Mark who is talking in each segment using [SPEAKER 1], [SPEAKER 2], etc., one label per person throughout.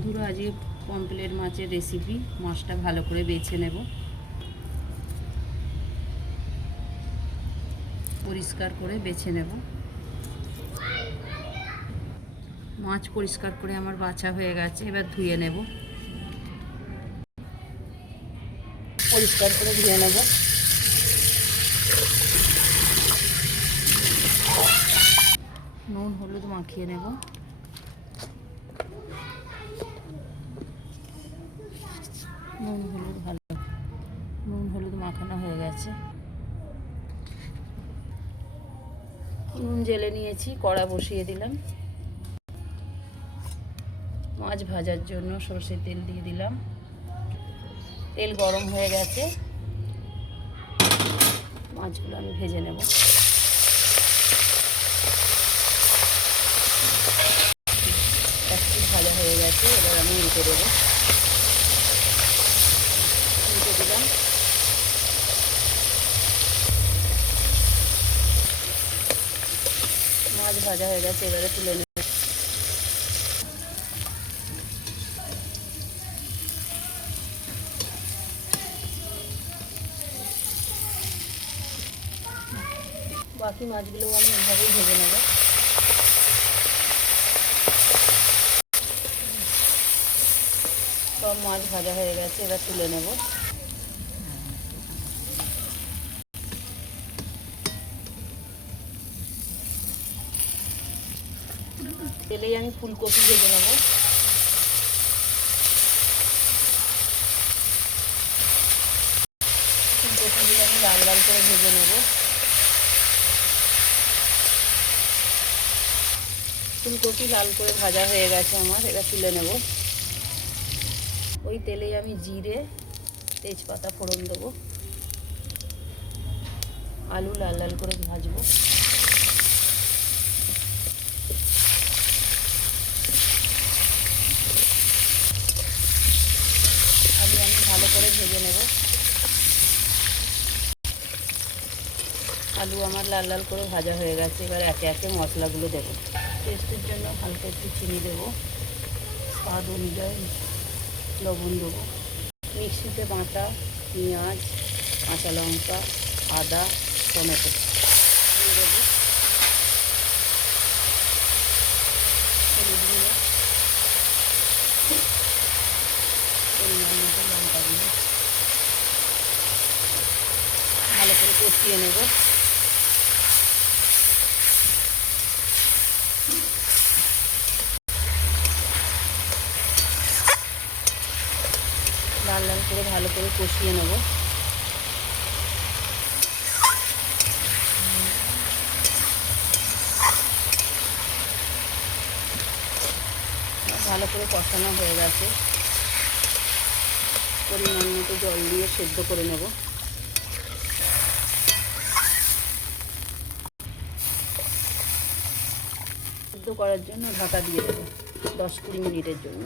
[SPEAKER 1] বন্ধুরা আজকে পমপ্লেট মাছের রেসিপি মাছটা ভালো করে বেছে নেব। পরিষ্কার করে বেছে নেব। মাছ পরিষ্কার করে আমার বাছা হয়ে গেছে এবার ধুয়ে নেব। পরিষ্কার করে ধুয়ে নেব। নুন হলুদ মাখিয়ে নেব। নুন, হলুদ, ভালো। নুন, হলুদ মাখানো হয়ে গেছে। নুন জেলে নিয়েছি, কড়া বসিয়ে দিলাম। মাছ ভাজার জন্য সর্ষের তেল দিয়ে দিলাম। তেল গরম হয়ে গেছে। মাছগুলো আমি ভেজে নেব। ভালো হয়ে গেছে, এবার আমি উল্টে দেবো। দিলাম। মাছ ভাজা হয়ে গেছে, এবারে তুলে বাকি মাছগুলো আমি এভাবেই ভেজে নেব। সব মাছ ভাজা হয়ে গেছে, এবার তুলে নেব। তেলেই আমি ফুলকপি ভেজে নেব। ফুলকপিগুলো আমি লাল লাল করে ভেজে নেব। ফুলকপি লাল করে ভাজা হয়ে গেছে আমার, এবার তুলে নেব। ওই তেলেই আমি জিরে, তেজপাতা ফোড়ন দেবো। আলু লাল লাল করে ভাজবো আলু আমি ভালো করে ভেজে নেব। আলু আমার লাল লাল করে ভাজা হয়ে গেছে। এবার একে একে মশলাগুলো দেবো। টেস্টের জন্য হালকা একটু চিনি দেবো। স্বাদ অনুযায়ী লবণ দেবো। মিক্সিতে বাটা, পেঁয়াজ, কাঁচা লঙ্কা, আদা, টমেটো দিয়ে দেবো। হলুদ ভালো করে কষিয়ে নেব লাল লাল করে ভালো করে কষিয়ে নেব ভালো করে কষানো হয়ে গেছে। পরিমাণ মতো জল দিয়ে সেদ্ধ করে নেব। সেদ্ধ করার জন্য ঢাকা দিয়ে দেবো, দশ কুড়ি মিনিটের জন্য।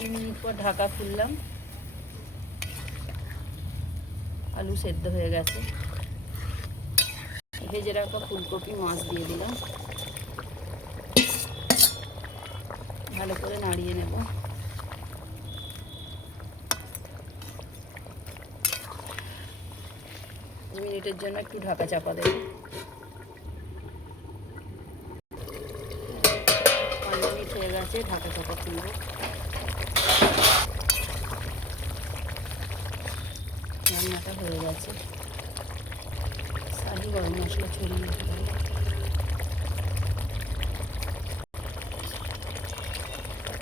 [SPEAKER 1] তিন মিনিট পর ঢাকা খুললাম। আলু সেদ্ধ হয়ে গেছে। ভেজে রাখা ফুলকপি, মাছ দিয়ে দিলাম। ভালো করে নাড়িয়ে নেব। মিনিটের জন্য একটু ঢাকা চাপা দেবো। পাঁচ মিনিট হয়ে গেছে, ঢাকা চাপা খুলবো রান্নাটা হয়ে গেছে। শাহি গরম মশলা ছড়িয়ে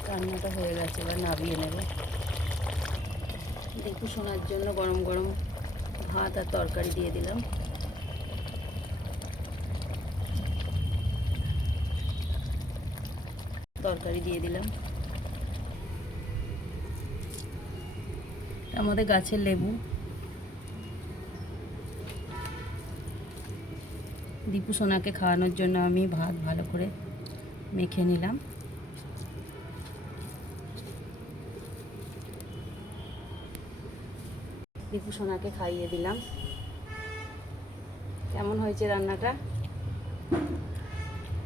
[SPEAKER 1] রান্নাটা হয়ে গেছে, এবার নাবিয়ে নেবে। দেখু শোনার জন্য গরম গরম ভাত আর তরকারি দিয়ে দিলাম। তরকারি দিয়ে দিলাম। আমাদের গাছের লেবু। দীপু সোনাকে খাওয়ানোর জন্য আমি ভাত ভালো করে মেখে নিলাম। দীপু সোনাকে খাইয়ে দিলাম। কেমন হয়েছে রান্নাটা?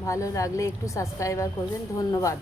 [SPEAKER 1] ভালো লাগলে একটু সাবস্ক্রাইবার করবেন। ধন্যবাদ।